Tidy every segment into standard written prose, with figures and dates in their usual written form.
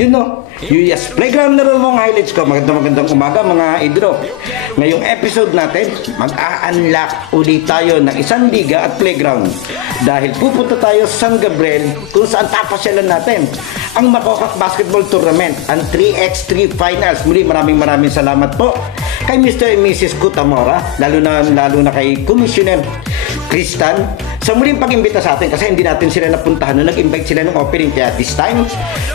You know, UAS Playground na rin mga highlights ko. Magandang umaga mga idolo. Ngayong episode natin, mag-a-unlock ulit tayo ng isang liga at playground. Dahil pupunta tayo sa San Gabriel kung saan tapasyalan natin ang Makokak Basketball Tournament, ang 3x3 Finals. Muli maraming salamat po kay Mr. and Mrs. Kutamora, lalo na kay Commissioner Kristan sa muling pag-imbita sa atin kasi hindi natin sila napuntahan nung nag-invite sila ng opening. Kaya this time,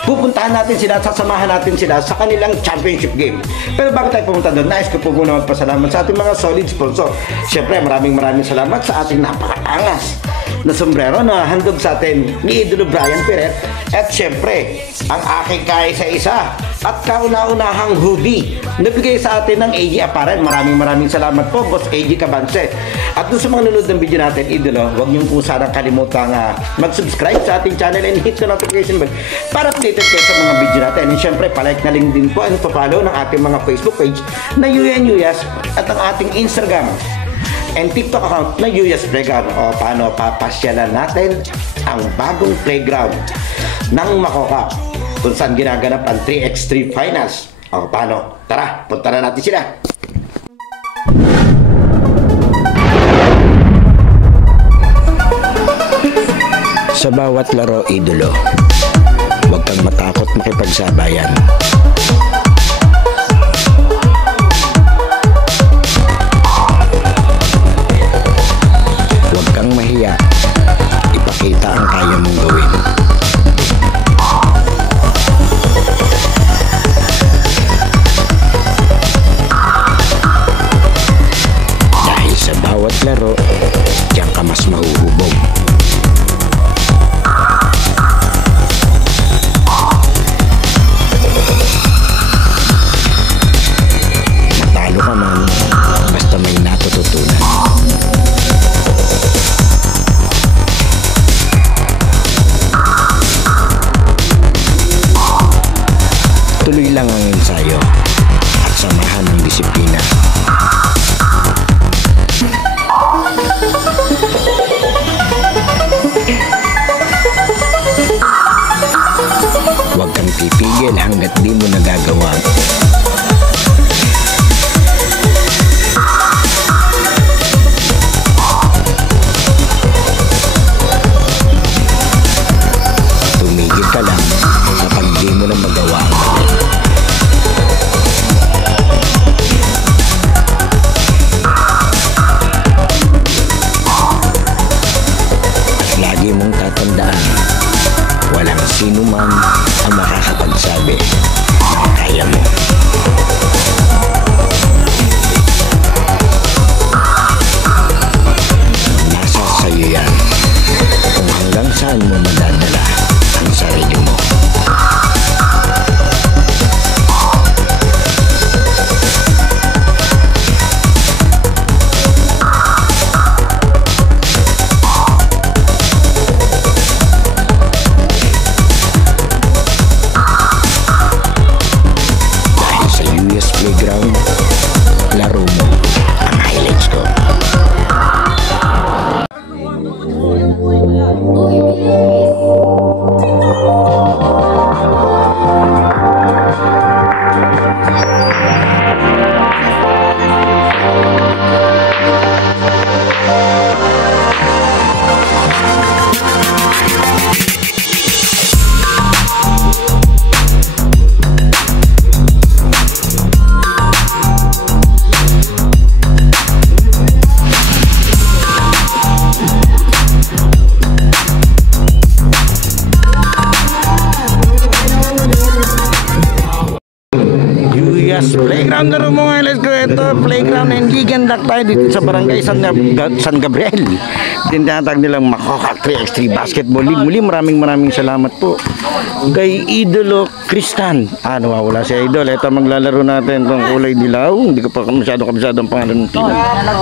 pupuntahan natin sila at sasamahan natin sila sa kanilang championship game. Pero bago tayo pumunta doon, nais ko po muna magpasalamat sa ating mga solid sponsor. Siyempre, maraming salamat sa ating napakaangas na sombrero na handog sa atin ni Idolo Brian Perret. At siyempre, ang aking kaisa-isa at kauna-unahang hoodie na bigay sa atin ng AG Apparel. Maraming salamat po, Boss AG Cabanse. At doon sa mga nanonood ng video natin, idolo, huwag niyong po sanang kalimutang mag-subscribe sa ating channel and hit the notification bell para updated kayo sa mga video natin. And syempre, palike na link din po and follow ng ating mga Facebook page na UAS at ang ating Instagram and TikTok account na UAS Playground. O paano papasyalan natin ang bagong playground ng Makokak kung saan ginaganap ang 3x3 Finals. O paano? Tara, punta na natin sila. Sa bawat laro, idolo, huwag kang matakot makipagsabayan. Huwag kang mahiya. Ipakita ang kaya mong gawin. Dahil sa bawat laro, diyan ka mas mahuhubog. Tuloy lang ang ensayo at samahan ng disiplina. Huwag kang pipigil hanggat di mo nagagawa. Tumigil ka lang kapag di mo na magawa. Lagi mong tatandaan, walang sino man ang makakapagsabi na kaya mo. Nasa sayo yan kung hanggang saan mo madadala ang sarili mo. Playground, laro mo ang highlights ko. Playground na rin mga let's go. Ito, playground and gigandak tayo dito sa barangay San Gabriel. Tinatag nilang Makokak 3x3 Basketball League. Muli maraming salamat po kay Idolo Kristan. Nawawala si Idol. Ito maglalaro natin itong kulay dilaw. Hindi ko pa masyadong kabisado ang pangalan ng team.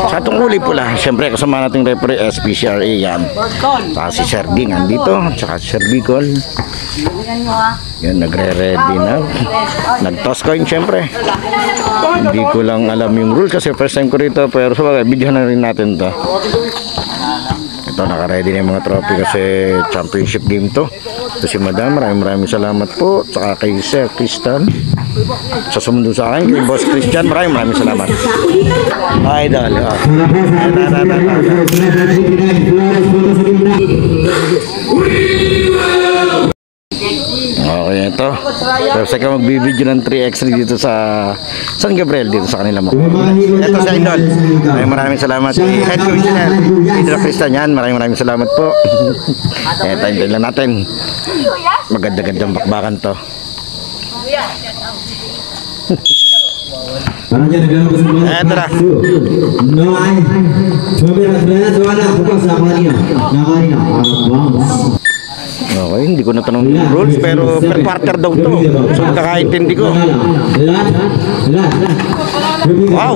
Sa itong kulay pula, siyempre kasama nating referee SPCRA yan. Saka si Sir Ding andito. Saka si Sir Bicol. Yan, nagre-ready na. Nag-toss coin syempre. Hindi ko lang alam yung rule kasi first time ko rito. Pero sa bagay, bigyan na rin natin to. Ito, naka-ready na yung mga trophy kasi championship game to. Ito si Madam, maraming salamat po. Saka kay Sir Christian. Sa sumundo sa akin, kay Boss Christian, maraming salamat. Idol. Okay, ito. Pero sa ka magbibideo ng 3x3 dito sa San Gabriel, dito sa kanila mo. Ito sa Idol. Maraming salamat. Head Commissioner Idol Christian yan. Maraming salamat po. Ito, Idol lang natin. Maganda-gandang bakbakan to. Ito na. Okay, hindi ko natanong yung rules pero per quarter daw to. So magkakaintindi ko. Wow!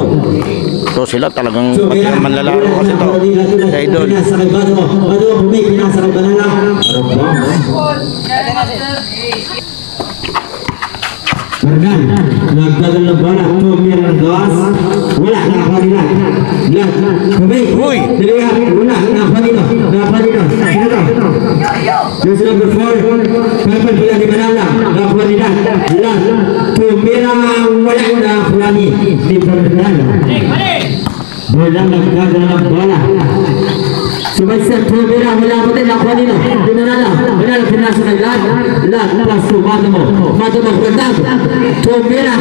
So sila talagang pati ang manlalaro kasi to. Sa Idol. Berdan, nagdagal na bola, tumira ng gawas, wala, nakakuha nila. Uy! Wala, nakakuha nila, sino to? There's number 4, Pepper Bila di Manala, nakakuha nila. Tumira, wala, nakakuha ni Berdan. Berdan, nagdagal na bola. Subasya tumira, wala ko din, nakakuha nila. Di Manala, pinasa ng lahat, pasto, Matamo, Berdan. Tumira,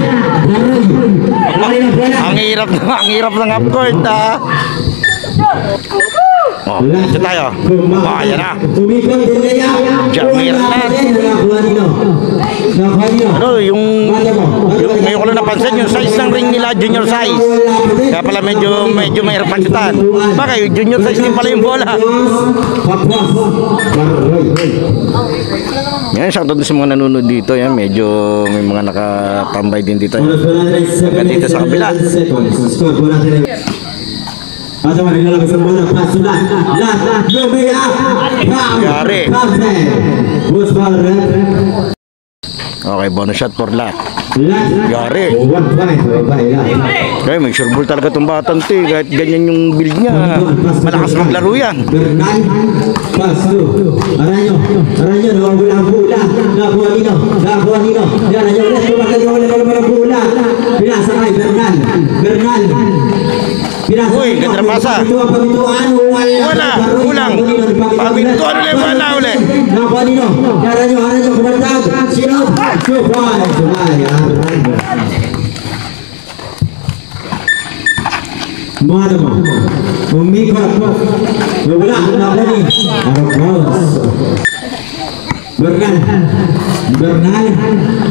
ang hirap ng upcourt ha. Oh, ito tayo. Oh, ayan na. Jamir na. Ano, yung ngayon ko lang napansin, yung size ng ring nila, junior size. Kaya pala medyo mahirap pagsitan. Bakit, junior size din pala yung bola. Yan, shoutout sa mga nanonood dito. Yan, medyo may mga nakatambay din dito. Yan. Dito sa kabila. Gari. Okay, bonus shot for Lat. Gari. Okay, may sure ball talaga itong batang to eh. Kahit ganyan yung build niya, malakas maglaro yan. Aranyo, nawawala ang bola. Nakuha nino. Aranyo, nawawala ang bola. Pinasakay, Bernal. Uy, ganda na pasa. Wala, kulang. Pabintuan ulit, wala ulit. Nakuha nino. Aranyo, kumandag. Sino? Sumay. Mana mo? Umikot. Wala na ni. Arapos. Bernal.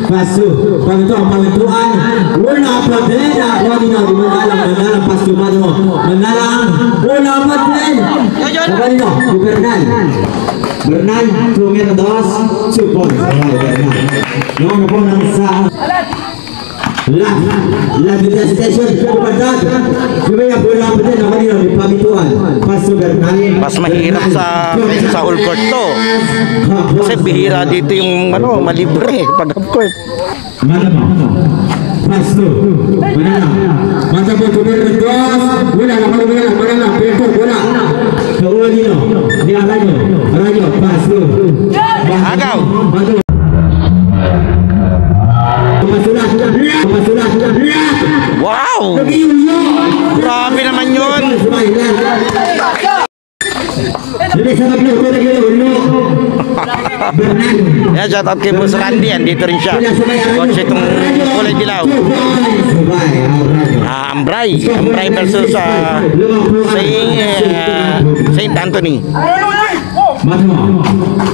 Pasu. Pagituan. Wala pa din. Ako din ang Manalang pasu mo. Manalang. Wala pa din. Kanino? Bernal. Tumira dos. 2 points. Bernal. Yung po ng sa La station kumandag. Sumaya bola pa din ako nila pamituan. Paso Bernal. Mas mahirap sa all court to. Kasi bihira dito yung malibre pag half court. Paso. Manala. Masa po tumira dos. Wala. Pito bola. Kaulan nino. Ni Aranyo. Paso. Agaw. Wow! Grabe naman yun! Yan, shout out kay Boss Randy. Andito rin siya. Coach itong kulay dilaw. Ambray versus Saint Anthony.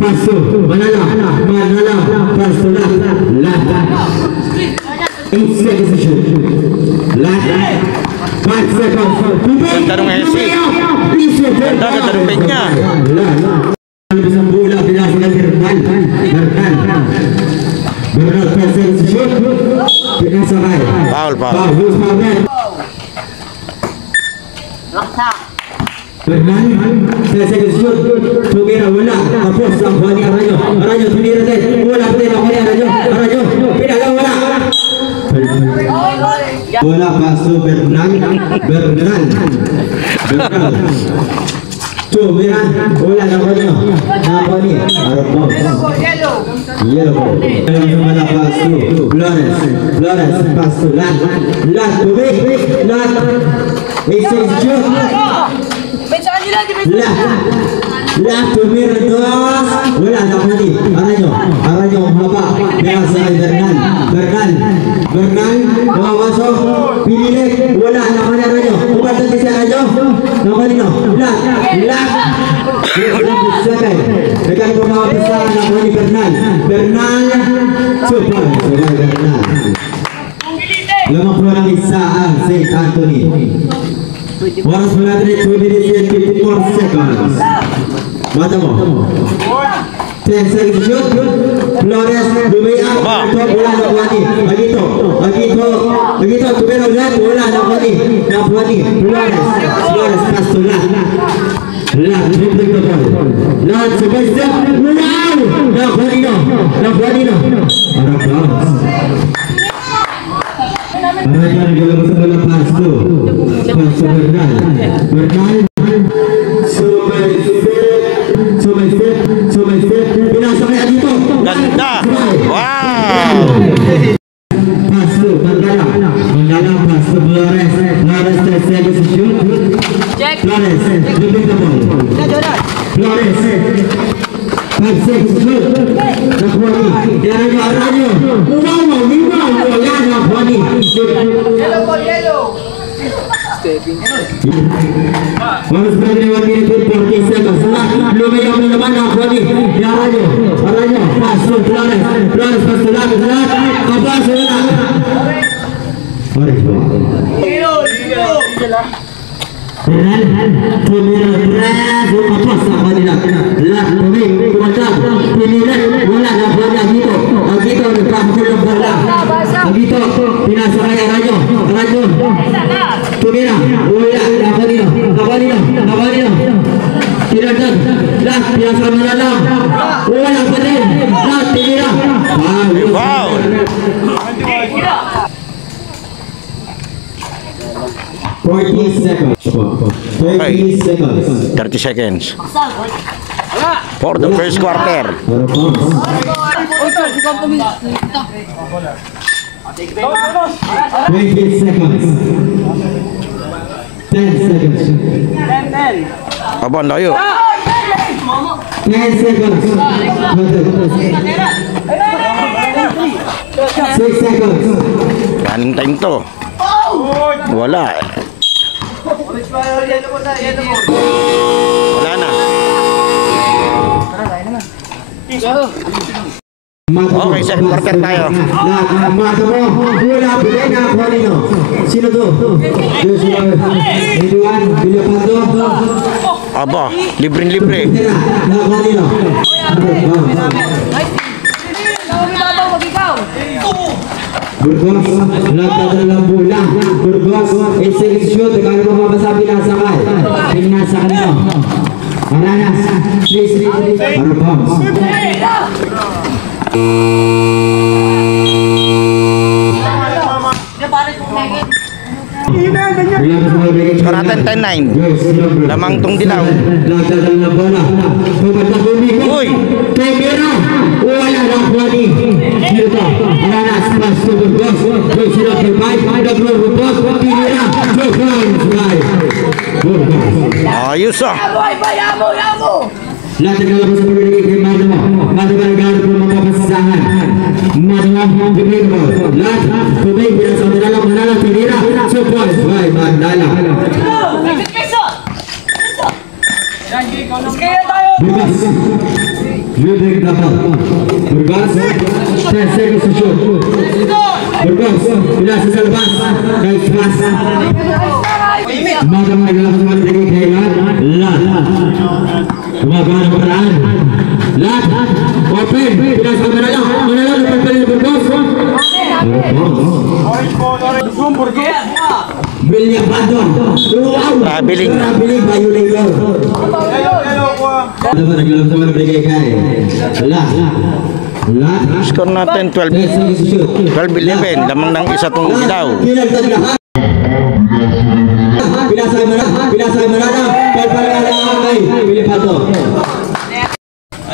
Paso, Manala, paso la. 8 seconds to shoot. 5 seconds. Ganda ng SC. Ganda ng peg niya. Isang bola, pinasa ng Bernal, 5 seconds to shoot. Pinasa kay. Foul. Laksa. Bernal, 5 seconds shoot. Tumira, wala. Tapos ang buwan ni Aranyo, tumira din. Wala pa din ako ni Aranyo. Pinala, wala. Bola paso Bernal. 2 Tumiran. Wala na ko niyo. Napa ni. Arap mo. Yellow ball. Mana pass to Flores. Flores pass to Lat. Lat tubig. Lat. It's a shoot. Lat tumiran dos. Wala na ko ni. Aranyo haba. Biasa kay Bernal. Bernal mawasok. Pinilit. Wala na ko ni Aranyo. Ubalta si Aranyo. Nakalino. Lat. Dekat pemain besar namanya Bernal super Bernal lama pulang Isaan Saint Anthony Waras melatri 2 minutes and 54 seconds mata mo 10 seconds shoot Flores lumayan bola nakuha ni Agito tumero ulit bola nakuha ni Flores pass to Lat dribbling the ball. Lat sabay step. Wow! Nakuha. Aranya naglalabas sa bola pass to Bernal. Sumay step. Pinasa kay Agito. Ganda! Wow! Pass to Mandala pass to Flores 10 seconds to shoot. Flores dribbling the ball. Flores 5-6 shoot. Nakuha ni Aranyo. Wala nakuha ni. Yellow. Waras berada 1 minute 40 seconds. Lumayan naman nakuha ni Aranyo. Pass to Flores pass to Lat. Abas wala. Tumiran lepas sa kanila. Lat tuming kumantag. Pinilit wala na bola Agito nagpapakulong bola. Agito pinasa kay Aranyo. Tumira wala nakalino. Tinagdag Lat pinasa malalang. Wala pa rin. Lat tinira. Wow! 40 seconds. 30 seconds for the first quarter. 20 seconds. 10 seconds. Abang tayo. 10 seconds. 6 seconds. Anong time to? Wala. Wala na. Okay, second quarter tayo. Mata mo, wala bigay na ako nino. Sino to? Hiluan, Bilapando. Aba, libre. Nakuha nino. Burgos, nagdadala ng bola. Burgos, second shoot. Kaya mo mabasa pinasakay. Pinasa ka nyo. Aranas, please. Arabams. Karatan 10-9. Lamang tong dilaw. Nagdadala ng bola. Uy! Tumira. Wala na kwani. Dito. Aranas, pass to Burgos. Burgos sila provide. Nagdadala ng bola. Pinira. Burgos. Ayos ah. Lahat ng kalabas sa pagkaligay kay Madama nagkaroon po mga pasasahan. Madama bibig mo. Lahat tubig sa manalang tinira. Support by Magdala. Burgas. Yudhik dapat. Burgas. 10 seconds to shoot. Burgas. Pinasa sa labas. Nice pass. Madama nagkaroon sa pagkaligay kay Lahat. Gumagawa ng paraan. Lahat. Open. Pinasa ka lang. Manalang napagpalit ng Burgos. William Bandon. Trabiling. Violator. Ano ba naglalap sa mga bigay kay? Lahat. Score natin 12-11. Lamang ng isa tong dilaw. pinasakay Manala, pagpalala kay Pilipato.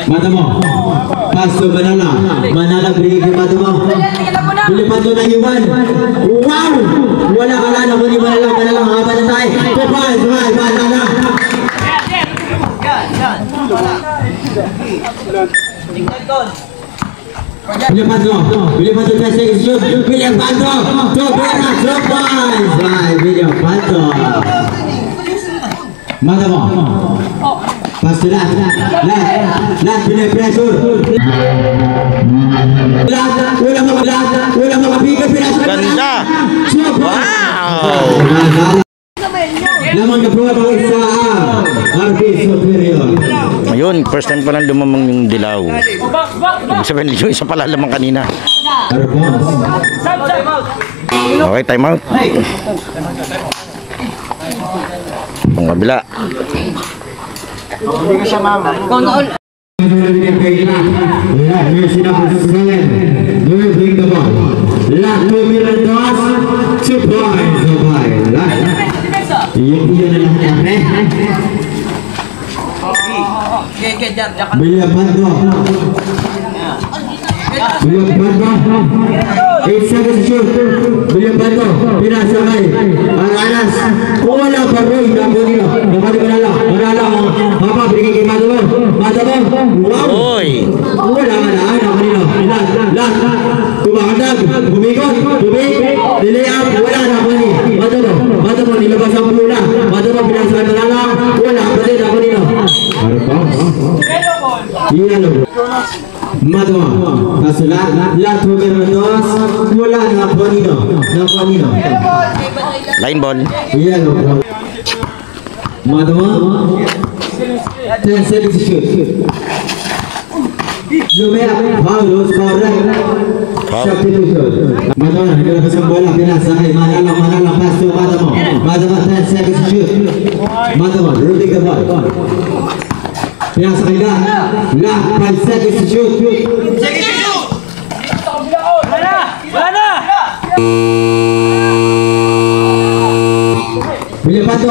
Mata mo, paso Manala bigay kay mata mo. Pilipato na iwan. Wow! Wala ka lang ako ni Manala haba na tayo. Kupay, Manala. Pilipato na second shoot. Pilipato, Tobera, surprise by Pilipato. Mata mo. Pasto lahat pinay pressure. Wala makapigat, pinasok. Ganda! Wow! Lamang na po ang isa RP Superior. Ngayon, first time pa lang lumamang yung dilaw. Ibig sabihin, yung isa pala lamang kanina. Okay, time out. Ang kabila. Hindi ka siya mama. Second shoot, Pilipato, pinasakay ang alas. Kung wala pa Roy, Napolino, Manala, Papa, bigay kay Mato mo, wow! Oy! Wala ka na, Napolino, lahat, tumakandag, humikot, delay up, wala na po ni Mato mo, nilabas ang pula, Mato mo, pinasakay Manala, wala pa din, Napolino. Yelo. Madwa, kasulat, lahat mo dos, wala na Napolino. Line ball. Yelo. Madwa, 10 seconds to shoot. Lumea, foul, correct. Substitution. Madwa, naglalabas ang bola, pinasakay, Manala, pass to Madwa, 10 seconds to shoot. Madwa, rolling the ball. Pinasakay lahat, 5 seconds to shoot. Wala! Pilipato,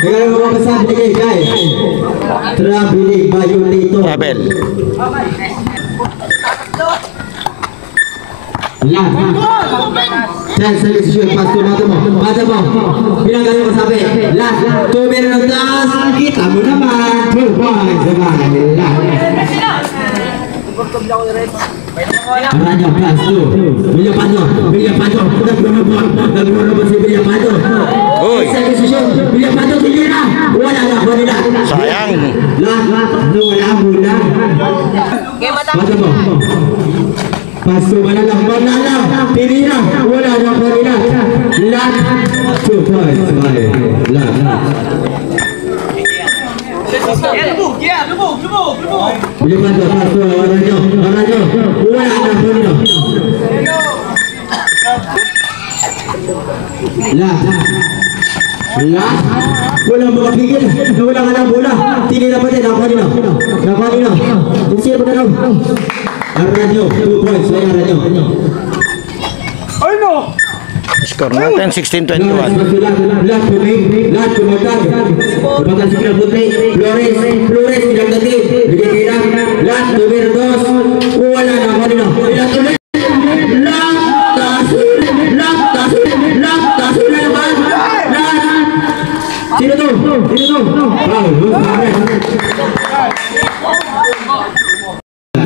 kaya lang mga kasabi ni Kay. Trabili, bayo dito. Travel. Lahat. 10 seconds to shoot, pass to Mata mo. Bilang kami masabi, lahat. 2 minutes ng taas, kita mo naman. 2 points naman. Aranya pass to Pilipato. Naglulubog si Pilipato. Uy! Seconds to shoot, Pilipato tinira. Wala na po nila. Sayang. Lahat, wala mula. Mata mo. Pasto Manala, tinira, wala na po nila. Lahat, 2 points by lahat. Lubog! Pilipato, pasto, Aranyo, wala na po nila. Lahat, wala makapigil, wala ka ng bola. Tinira pa din, nakuha nila. Sino ba na raw? Aranyo, 2 points by Aranyo. Ay no! Score natin, 16-21. Lahat tumatag. Tumatag si Kilabutri. Flores, pinagdating. Bigay kay Ram. Lahat, numero 2. Wala na ako nila. Lahat tuloy. Lahat, tasil na naman. Lahat. Sino to?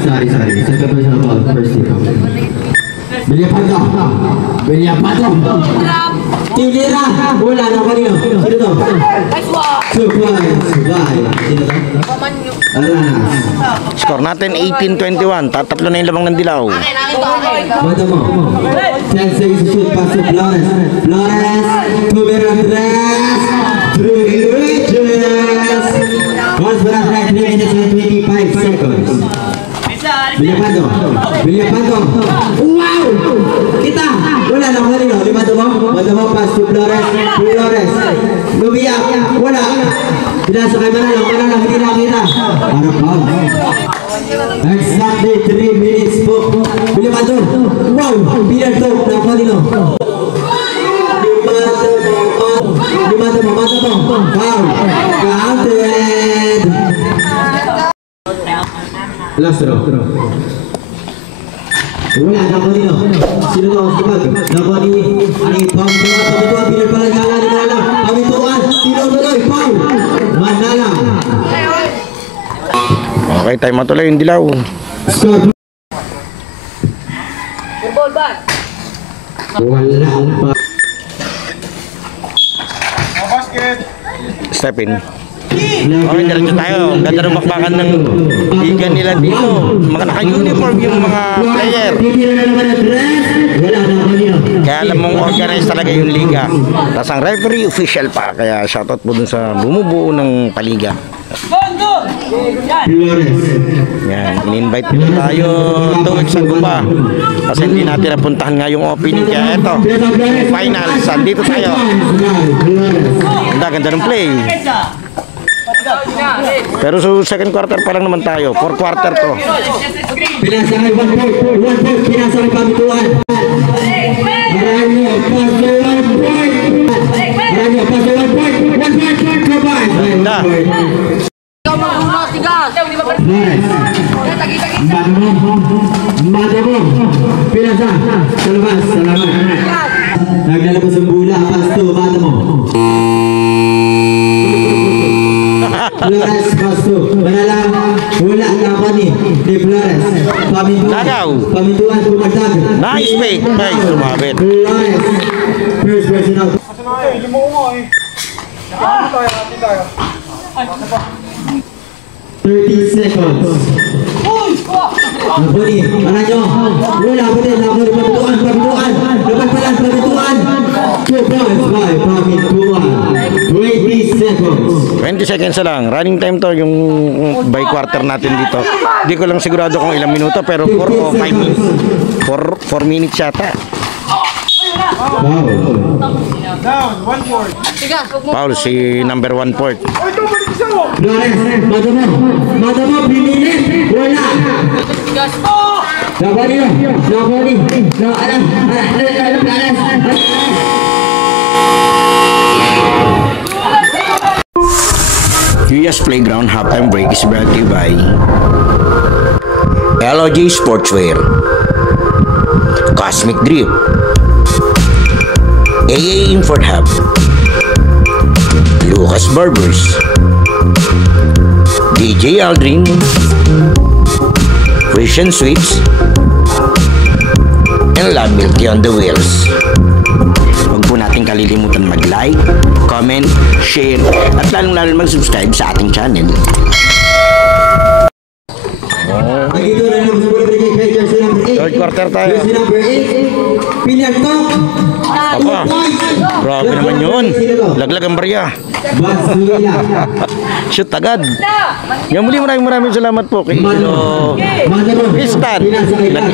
Sorry. Sa kapag sa ball, first hit. Pilipato. Tinira. Wala na kanino. Sino to? 2 points. Sino to? Aranas. Score natin, 18-21. Tatatlo na yung lamang ng dilaw. Mata mo. 10 seconds to shoot. Pass to Flores. Numero 3. Through the reaches. Once for us, 3 minutes and 25 seconds. Pilipato. Wow! Kita! Wala na kanino. Mata mo. Pass to Flores. Lumiyak. Wala. Pinasakay Manala. Hindi nakita. Harap pa. Exactly 3 minutes po. Pilipato. Wow! Pinagtok na kanino. Di mata mo. Foul. Counted. Last row. Wala na ko dito. Sino daw ang sipag? Nako ni pamituan, pinagpalagala ni Manala. Pamituan, tinutuloy, foul. Manala. Okay, time matuloy yung dilaw. Score. Ball back. Wala ang pa. Step in. Okay, diretso tayo. Ang ganda ng bakbakan ng liga nila dito. Mga naka-uniform yung mga player. Kaya alam mong organized talaga yung liga. Tapos ang referee official pa. Kaya shoutout po dun sa bumubuo ng paliga. Yan, in-invite nila tayo 2 weeks ago pa. Kasi hindi natin napuntahan nga yung opening. Kaya eto, finals. Andito tayo. Ganda ng play. Pero sa second quarter pa lang naman tayo. 4 quarter to. Pinasakay 1 point. Pinasakay pamituan. Maranyo, paso 1 point. Maranyo, paso 1 point. 1 point, combine. Ganda. Flores. Madamo. Pinasa. Sa labas. Salamat. Naglalabas ang bula. Pasto. Madamo. Flores. Pasto. Manalang. Wala na ako ni Flores. Pamintuan. Pumagdag. Nice fake. Nice. Sumabit. Flores. First person out. 30 seconds. Ako ni, alam nyo, wala ko din, ako ni pamituan. Dapat pala, pamituan. 2 points by pamituan. 20 seconds. 20 seconds na lang. Running time to yung by quarter natin dito. Hindi ko lang sigurado kung ilang minuto pero 4 o 5 minutes. 4 minutes yata. Paul, si number 1 port. Flores, Madamo, pinilit, wala. Nabali, alam, QS Playground halftime break is brought to you by LOG Sportswear, Cosmic Drip, AA Import Hub, Lucas Barbers, DJ Aldrin, Christian Sweets, and La Milky on the Wheels. Huwag po natin kalilimutan mag-like, comment, share, at lalong-lalo mag-subscribe sa ating channel. Third quarter tayo. Aba, grabe naman yun. Laglag ang barya. Shoot agad. Yung muli maraming salamat po kay Tristan,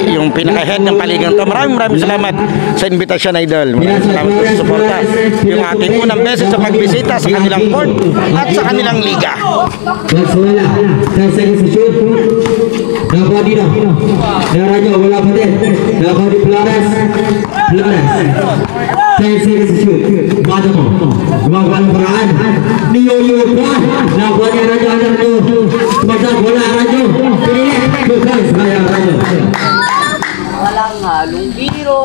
yung pinaka-head ng paligang to. Maraming salamat sa invitasyon, Idol. Maraming salamat po sa suporta. Yung ating unang beses sa pagbisita sa kanilang court at sa kanilang liga. Nakuha dito. Naradyo, wala pa din. Nakuha di Flores. 10 seconds to shoot. Bada mo. Gumagawa ng paraan. Niyoyo pa. Nakuha niya radyo. Tumasag, wala radyo. Pinilit. Lucas, kaya radyo. Walang halong biro.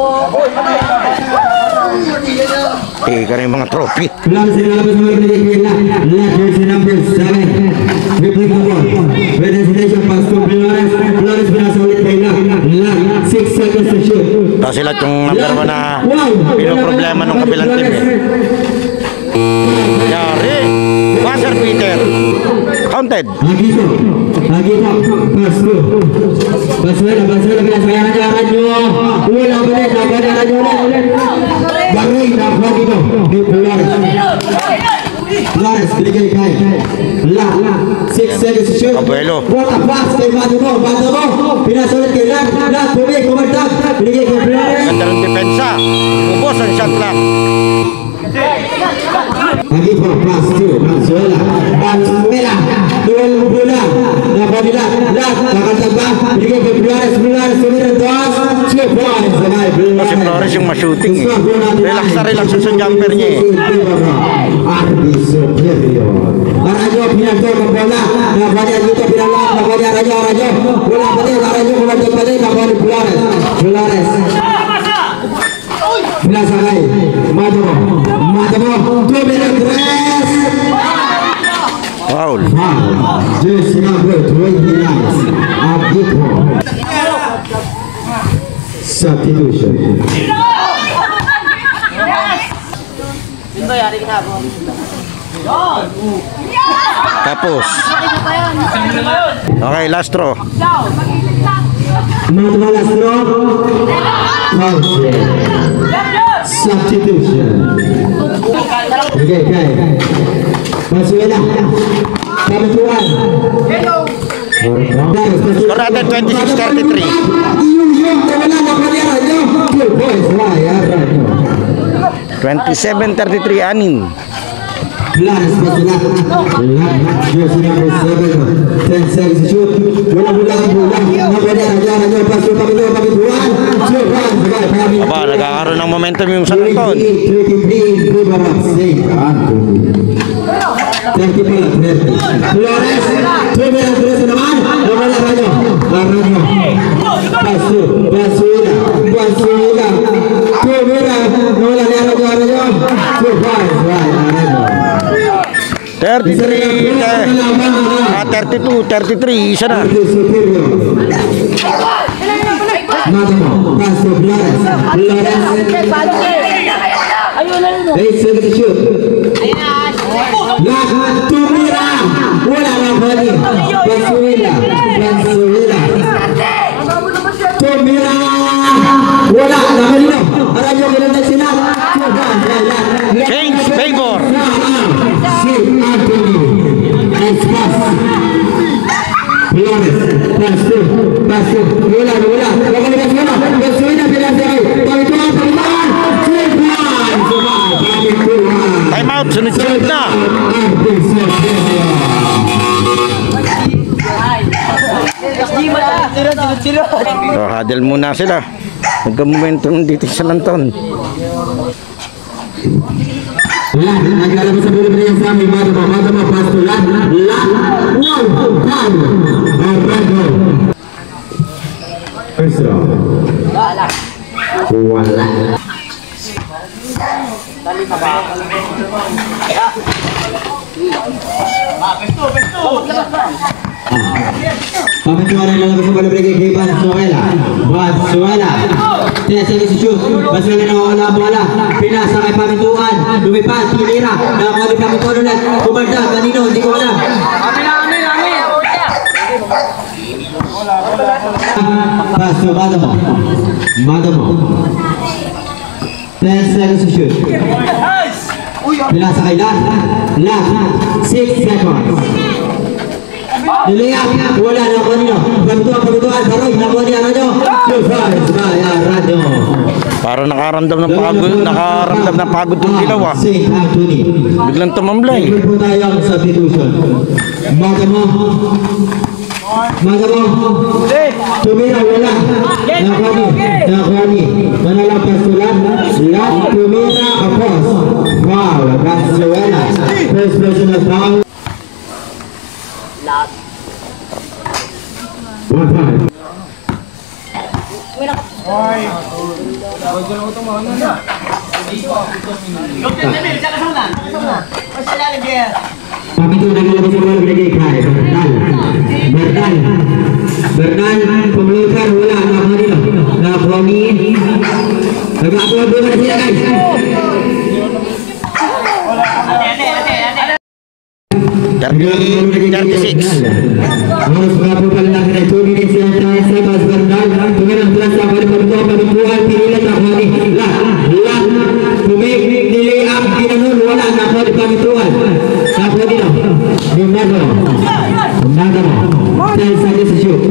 Ka rin mga trophy. Flores, sinalabas mo yung pinigil na. Jersey number 7. Replay the ball. With hesitation, pass to Flores. Flores pinasa ulit kay Lack. 6 seconds to shoot. Tapos sila yung number 1 na pinoproblema ng kabilang team eh. Yari. Wasser Peter. Counted. Agito. Pass to. Basuela, pinasaya na radyo. Wala ba din, nakuha na radyo ulit. Bagay, nakuha dito. Di Flores. Flores, binigay kay Lack. 6 seconds to shoot. Abuelo. What a pass kay Madamo. Pinasulit kay Lack. Pumig, kumagdag. Binigay kay Flores. Ganda ng depensa. Ubos ang shot clock. Agito, pass to Valenzuela. Duel bola. Nakuha nila. Lack, nakatagba. Binigay kay Flores. Tumira dos. Chip. Kasi Flores yung ma-shooting eh. Relax na relax sa jumper niya eh. Arajo pinagdor ng bola. Nakuha dito pinalak. Nakuha niya Arajo. Bola pati. Arajo kumagdor pati. Nakuha ni Flores. Pinasakay. Madamo. 2 minutes. Foul. Jersey number 29. Abdito. Substitution. Tapos. Okay, last throw. Madamo last throw. Substitution. Okay. Masuela. Kamutuan. Score natin 26-33. 27-33 anin. Plus Masuela. Jersey number 7. 10 seconds to shoot. Bola. Raja. Pasok Pagituan. Aba, nagkakaroon ng momentum yung San Anton. 30 Flores, 2 minutes naman. Nawala Rajo. Basuila. 2 minutes. Nawala ni Rajo. 32-33, isa na. Madamo, pass to Flores. 8 seconds to shoot. Tumira. Wala na bali. Basuila. Tumira. Wala na bali. Arajo kinanta sila. Change favor. Flores. Pass to. Wala. Basuila pinasakay. Pagituan. Time out, sunod-sunod na. So, huddle muna sila. Nagka-momentum dito sa San Anton. Naglalabas sa bulo niya sa amin. Madamo, pass to Lan. First round. Wala. Pamituan ang lalabas sa balabrig kay Basuela. Tinasali si shoot. Basuela na wala bola. Pinasa kay Pamituan. Lumipad, tinira. Nakakuha ni Pamituan ulit. Kumanda, kanino, hindi ko alam. Pass to Madamo. 10 seconds to shoot. Pinasa kay Lat. 6 seconds. Niliyak. Wala na ako nyo. Pagituan. Baroy. Nakuha niya Arajo. 2-5 by Arajo. Parang nakaramdam ng pagod yung dilaw ah. St. Anthony. Biglang tumamblay. Ipon po tayo ang substitution. Madamo. Tumira wala. Nakuha ni. Manalampas tulan. Tumira kapos. Foul. Basuela. First personal foul. 1-5. Pamito naglalabas sa bola binigay kay Bernal pumulutan wala nakuha ni nag-atuwa doon na sila guys. 36. Harus melakukan langkah itu di sisi Sebas Bernal dengan belas kali pembunuhan pilihan nakuha ni lah tumig nilay ang kinanun wala nakuha ni pamituan nakuha nila Madamo 10 seconds to shoot.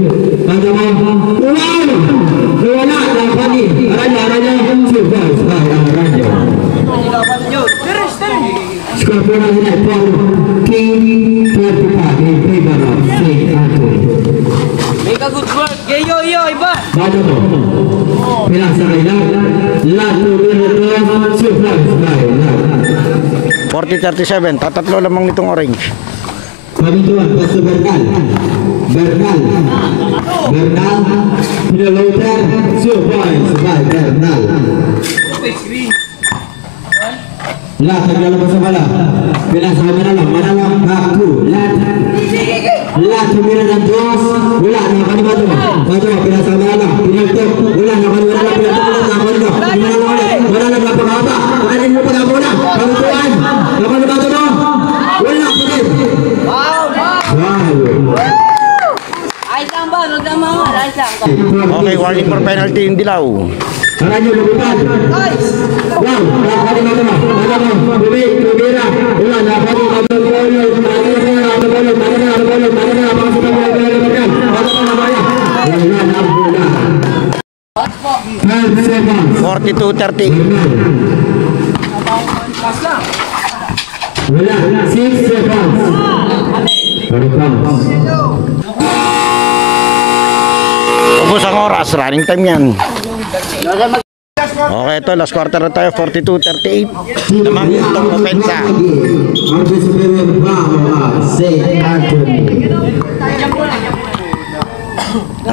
Madamo wala nakuha ni Arajo survive by Arajo. Skor po natin ay 4-35 in favor of St. Anthony. Make a good work. Yo, iba. Madamo pinasa kay Lat numero 2, super fly. 40-37, tatatlo lamang nitong orange. Pamituan, Pasto Bernal, pinaloader, 2 points by Bernal. Lat, naglalabas sa bala. Pinasa kay Manalang, back to Lat. Lat, tumira ng dos. Wala, nakakanibado. Bato, pinasa kay Manalang, pinaltok. Wala, nakakanibado. Manalang, napakaba. Kanin mo pagkabuna. Pamituan, nakakanibado mo. Wala, pinit. Ay lang ba? Huwag lang mga. Ay lang. Okay, warning for penalty yung Dilaw. Aranyo lubutan. Wow, nakakanibado mo. Tumira. Wala, nakakanibado mo. Wala, 42-30. Wala, 6 seconds. Ubus ang oras, running time yan. Okay, ito, last quarter na tayo, 42-38. Namang itong opensa.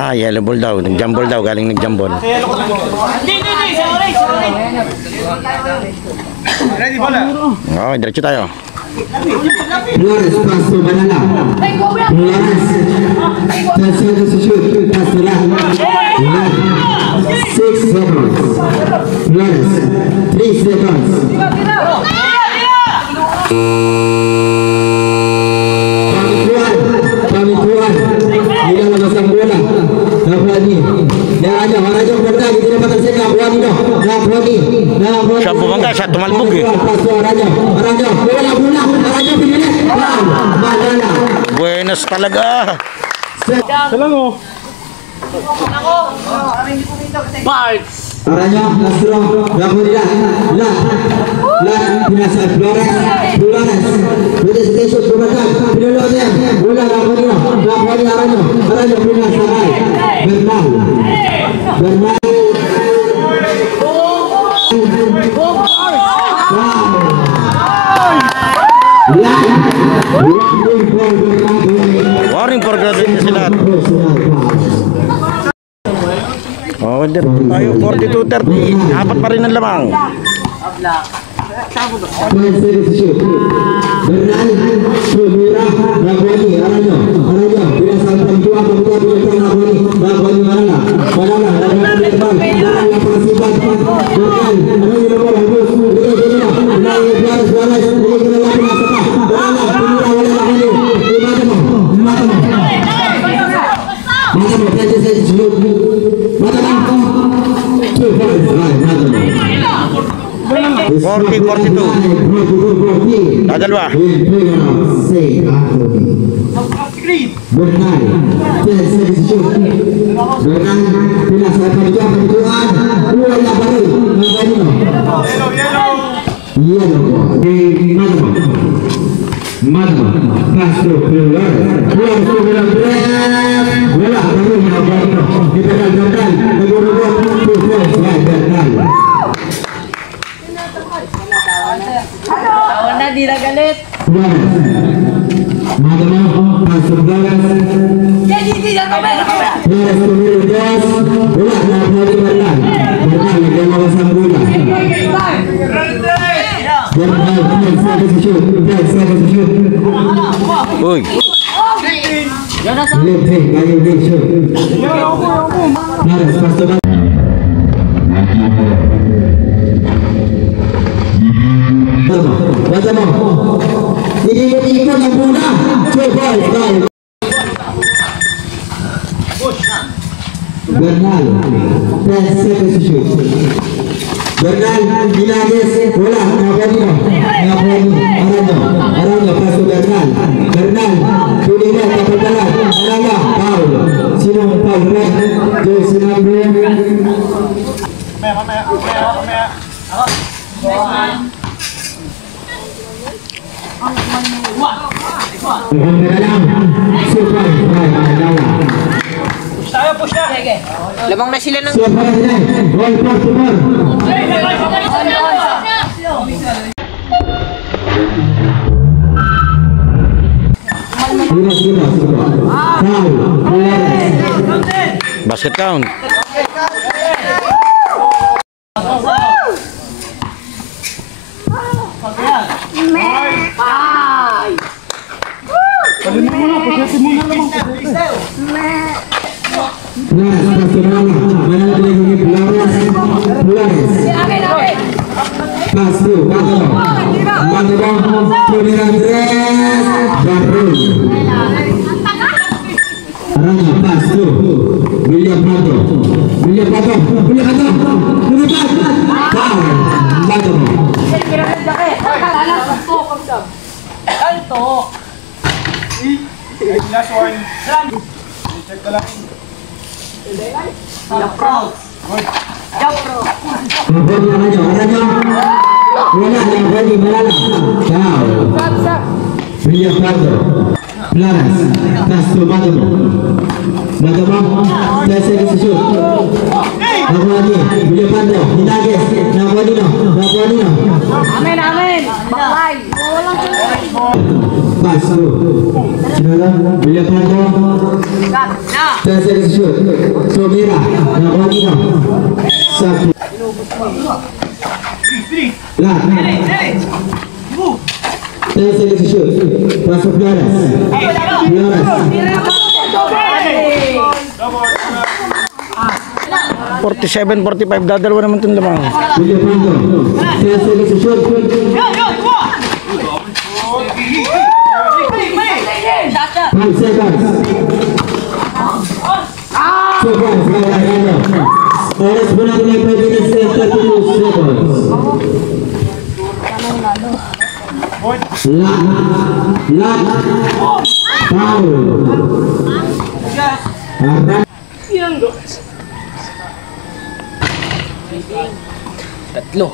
Yellow ball daw. Nag-jump ball daw. Galing nag-jump ball. Okay, diretso tayo. Flores, Pasto, Manala. Flores, 10 seconds to shoot. Pasto, Lat. 6 seconds. Flores, 3 seconds. Pamituan. Nilalabas ang bola. Nakuha ni. Harajo, bertag. Hindi na patansin. Nakuha ni. Siya bumangga, siya tumalbog eh. Pasto, Harajo. Wala bola. Harajo, pinilit. Manala. Buenas talaga. Parts. Harajo, Castro. Nakuha nila. Lat, pinasa Flores. Flores, station, bumatag. Pinulot niya. Wala, nakuha niya. Harajo, pinasa kay Bernal. Warning for graduate sila. Okay, tayo 42-30. Apat pa rin ang lamang. Bernal, Sumira, Ragwani, Harajo, pinasa Pamituan, Ragwani, Manala, Ragwani, pangasibat, Bernal, Dadalwa. Bernal, pinasa Pamituan, wala baru, Madma, Castro, Flores, wala baru, kita Bernal, Tawa na, di na galit. Madma, Castro, Hindi na kamera. Flores, wala na Bernal, naglawas ang bola. Bernal, 10 seconds to shoot. Uy. Libre, kayo din shoot. Flores, Pasto ba? Baca mo. Ikot-ikot ang bola. 2 points, bye. Bernal, 10 seconds to shoot. Bernal, Ginagis, wala, Nakuha Arano, Pasto Bernal, Tulina, Kapatalan, Arano, Paul, sinong Paul, Joy, sinang Brian, Super, Lamang na sila ng... So, para yan. All pass to ball. Foul. Basket count. Last one. Check ka lang. Amen, amen. Baklay. Masuk Flores. 47-45, dadalawa naman itong lamang. Tatlo.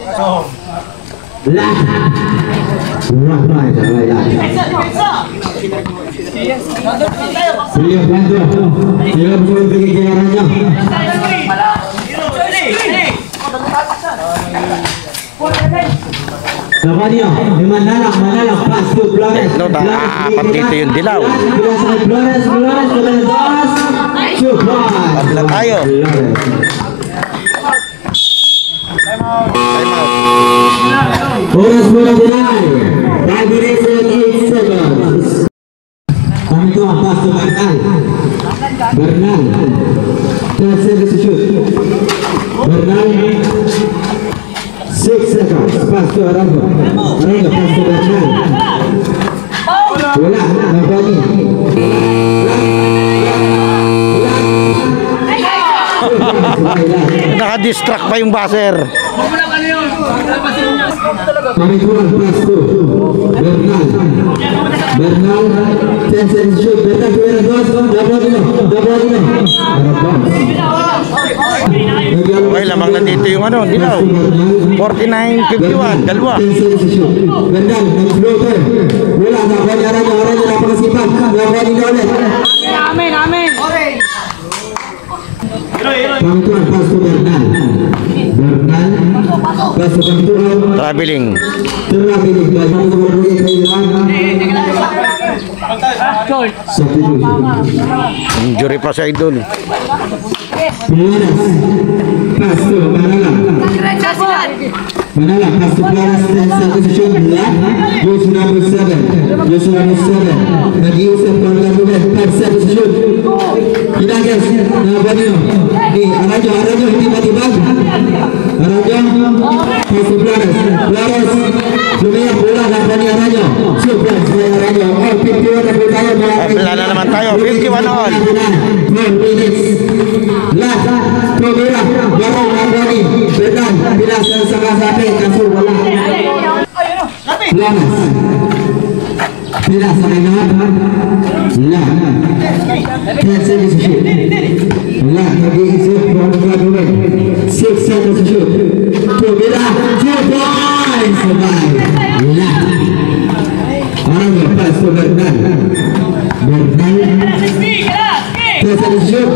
Apat dito yung dilaw. Abla tayo. Time out. Oras mula dinay. 5 minutes and 8 seconds. Kami ito ang pass to Bernal. Bernal. 10 seconds to shoot. Bernal. 6 seconds. Pass to Arango. Arango, pass to Bernal. Wala. Nabani. Naka-distract pa yung baser. Kami kurang pass to Bernal. Bernal 10 seconds shoot. Bernal kuwera dos. Dabadino. Okay, lamang na dito yung ano, dilaw. 49-51, dalawa. 10 seconds shoot. Bernal nag-floater. Wala. Nabani Arango. Arango napakasipan. Nabani na ulit. Amen, amen. Kami kurang pass to Bernal. Bernal. Pass to Panturan. Traveling. Traveling. Kami ito magbigay kailangan. Substitution. Injury pa sa idol. Flores. Pass to Manala. Manala, pass to Flores. 10 seconds to shoot. Use number 7. Nag-iusap pa lang ulit. 10 seconds to shoot. Hinagas. Nabanyo. Aranjo. Hindi matibag. Aranjo. Pass to Flores. Lumayan bola. Nabanyo Aranjo. Shoot. Aranjo. All 51 na po tayo. Wala na naman tayo. 51 all. 12 minutes. Last. Provera. Barong Nabani. Bernal. Bilasan sa kasabi. Kaso wala. Lamas. Bilasan na naman. Lamas. 10 seconds to shoot. Lamas. Nag-iisip. Barong gagawin. 6 seconds to shoot. Provera. 2 points. Sabay. Lamas. Parang lepas to Bernal. 10 seconds to shoot.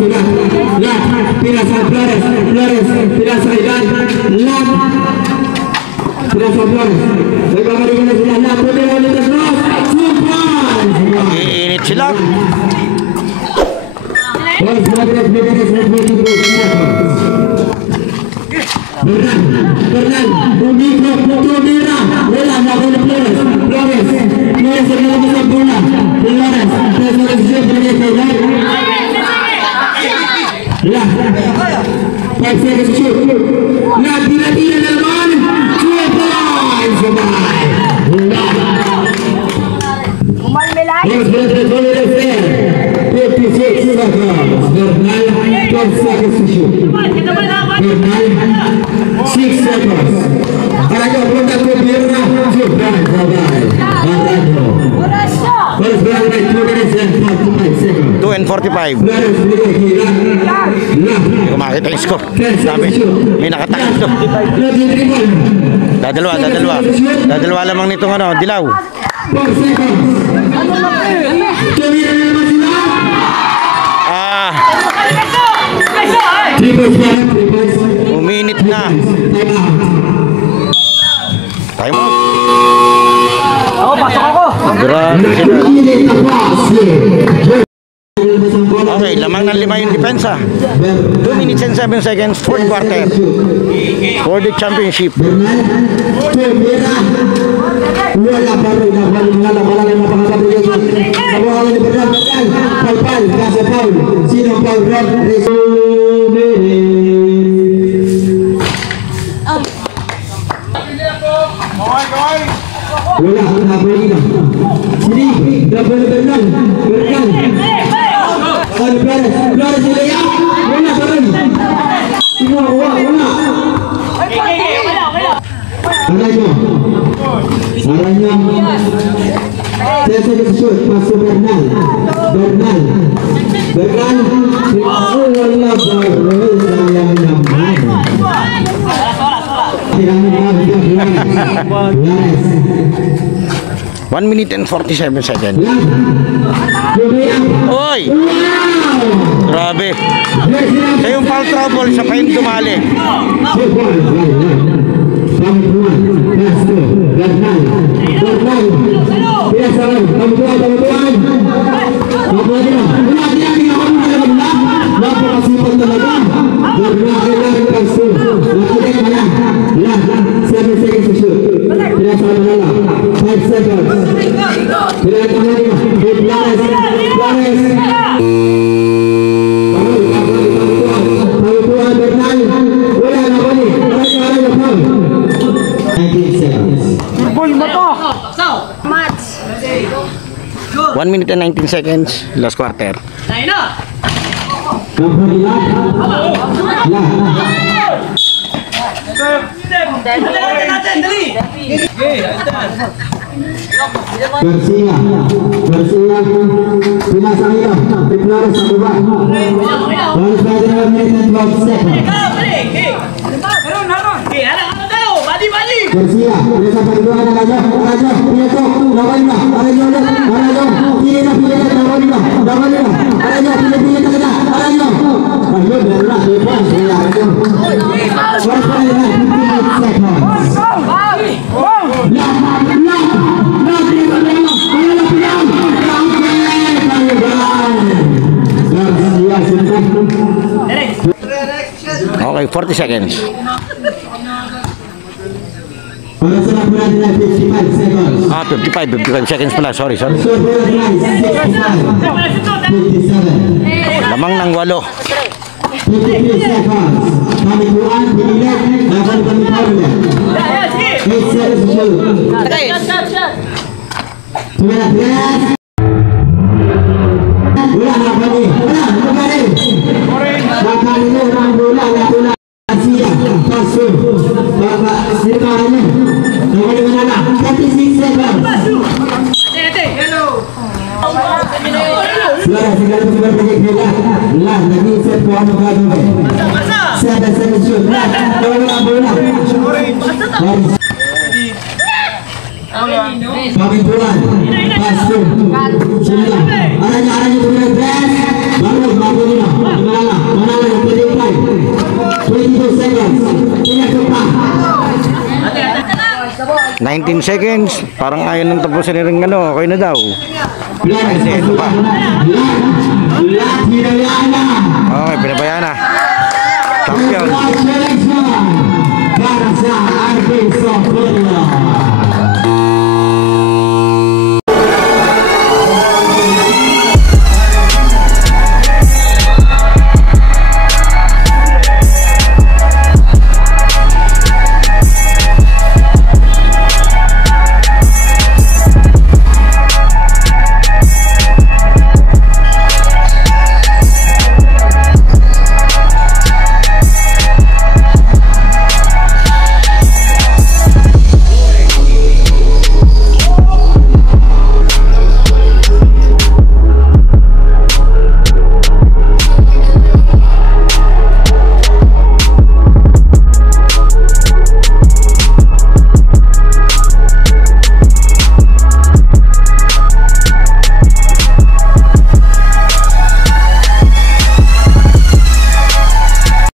sudah. Lat, pindah sa Flores, pindah sa Ilan. Lat. Pindah sa Flores. Nagbabalikan na sila. Lat, pwede mo ulit ang cross. Surprise! Iinit sila. Once Madras Veganes has made it Bernal, Umiko, Tumira, wala na ako na Flores, Flores ang nalabas ang bola, Flores, Flores, binigay kay Lan. Lan, 5 seconds shoot, Lan, tira-tira na naman, 2 points, sabay, Lan. Flores, 56 seconds, Bernal, 12 seconds to shoot. Bernal, 6 seconds. Araño, pelota que pierna, surprise, sabay, Araño. First round by 2 minutes and 45 seconds. 2 and 45. Flores, binigay kay Lan. Hindi ko makita yung score. Sabi, may nakatakip to. Dadalawa lamang nitong ano, dilaw. 4 seconds. Tumira na naman sila. Uminit na. Time out. Pasok ako. Grabe sila. Okay, lamang ng 5 yung depensa. 2 minutes and 7 seconds, 4th quarter. For the championship. Wala pa rin wala na pangatapos nabawalan ni Bernal Pal kaso Paul sino Paul Rob wala ang nabalina sini double Bernal Flores Ilaya wala pa rin wala Araño Cesar shoot masuk Bernal wala sayang naman 1 minute and 47 seconds. Oy! Grabe. Kaya yung foul trouble, siya pa yung dumali. Match. 1 minute and 19 seconds, last quarter. Garcia, pinasang ito, Flores sa baba. Flores by the 1 minute and 12 seconds. Garcia, nasa pagduan na Rajo, Pineto, lawan na, Araño, pili na, lawan na, Araño, pili na kita, Araño. Ayun, meron na, 2 points, kaya Araño. First by the 58 seconds. Okay, 40 seconds. Para sa lapunan nila 55 seconds. 55 seconds pala, sorry. So, 65, 57. Lamang ng 8. 53 seconds. Kamikuan, pinilit, laban kami Paulo. 8 seconds to shoot. Tumalas. Wala na kami. Bakal ini orang bola, bola. Asia, pasu. Bapak, silakan. Nomor di mana? 36 seconds. Suara segala sebar berjaya. Lah, lagi set poin beradu. Saya seconds shoot. Bola. Kami bulan. Pasu. Sudah. Arahnya kemudian dress. Baru ini. 19 seconds. Parang ayaw nang tapusin rin ano. Okay na daw. Ay, ito pa. Okay, pinabayaan na. Champion.